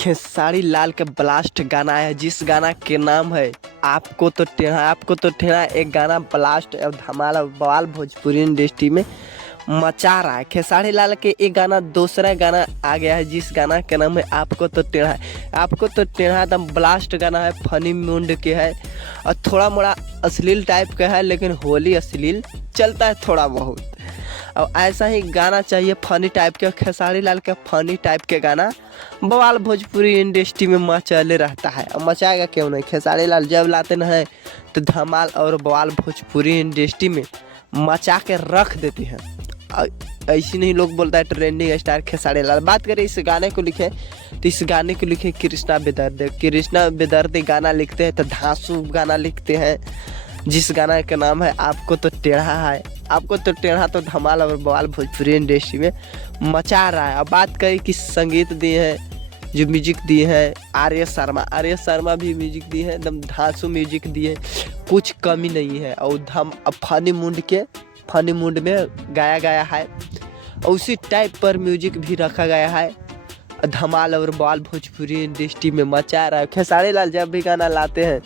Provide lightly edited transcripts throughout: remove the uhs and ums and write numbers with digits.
खेसारी लाल के ब्लास्ट गाना है, जिस गाना के नाम है आपको तो टेढ़ा। एक गाना ब्लास्ट और धमाल बवाल भोजपुरी इंडस्ट्री में मचा रहा है। खेसारी लाल के एक गाना दूसरा गाना आ गया है, जिस गाना का नाम है आपको तो टेढ़ा। आपको तो टेढ़ा एकदम ब्लास्ट गाना है, फनी मूड के है और थोड़ा मोड़ा अश्लील टाइप का है, लेकिन होली अश्लील चलता है थोड़ा बहुत। और ऐसा ही गाना चाहिए फनी टाइप के। खेसारी लाल का फनी टाइप के गाना बवाल भोजपुरी इंडस्ट्री में मचले रहता है, और मचाएगा क्यों नहीं। खेसारी लाल जब लाते न हैं तो धमाल और बवाल भोजपुरी इंडस्ट्री में मचा के रख देते हैं। ऐसी नहीं लोग बोलता है ट्रेंडिंग स्टार खेसारी लाल। बात करें इस गाने को लिखे तो इस गाने को लिखे कृष्णा बेदर्दे गाना लिखते हैं तो धांसू गाना लिखते हैं, जिस गाना का नाम है आपको तो टेढ़ा है। आपको तो टेढ़ा तो धमाल और बवाल भोजपुरी इंडस्ट्री में मचा रहा है। अब बात करें कि संगीत दिए हैं, जो म्यूजिक दिए हैं आर्य शर्मा भी म्यूजिक दिए हैं, एकदम धांसू म्यूजिक दिए, कुछ कमी नहीं है। और फनी मूड में गाया गया है, और उसी टाइप पर म्यूजिक भी रखा गया है। धमाल और बवाल भोजपुरी इंडस्ट्री में मचा रहा है। खेसारी लाल जब भी गाना लाते हैं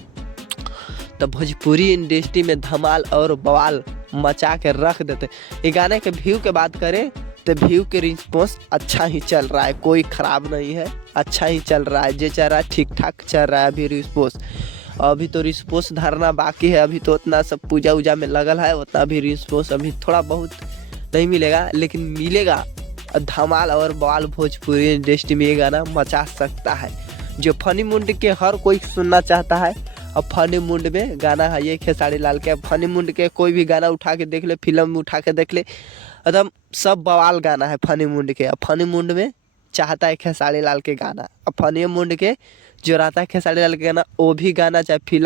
तो भोजपुरी इंडस्ट्री में धमाल और बवाल मचा के रख देते। ये गाने के व्यू के बात करें तो व्यू के रिस्पॉन्स अच्छा ही चल रहा है, कोई ख़राब नहीं है, अच्छा ही चल रहा है। जो चल रहा है ठीक ठाक चल रहा है अभी रिस्पॉन्स। अभी तो रिस्पॉन्स धरना बाकी है, अभी तो उतना सब पूजा उजा में लगल है, उतना भी रिस्पॉन्स अभी थोड़ा बहुत नहीं मिलेगा, लेकिन मिलेगा। धमाल और बवाल भोजपुरी इंडस्ट्री में ये गाना मचा सकता है। जो फनी मूड के हर कोई सुनना चाहता है, और फनी मूड में गाना है ये खेसारी लाल के। फनी मूड के कोई भी गाना उठा के देख ले, फिल्म में उठा के देख ले, एकदम सब बवाल गाना है फनी मूड के। अब फनी मूड में चाहता है खेसारी लाल के गाना, अब फनी मूड के जो रहता है खेसारी लाल के गाना, वो भी गाना चाहे फिल्म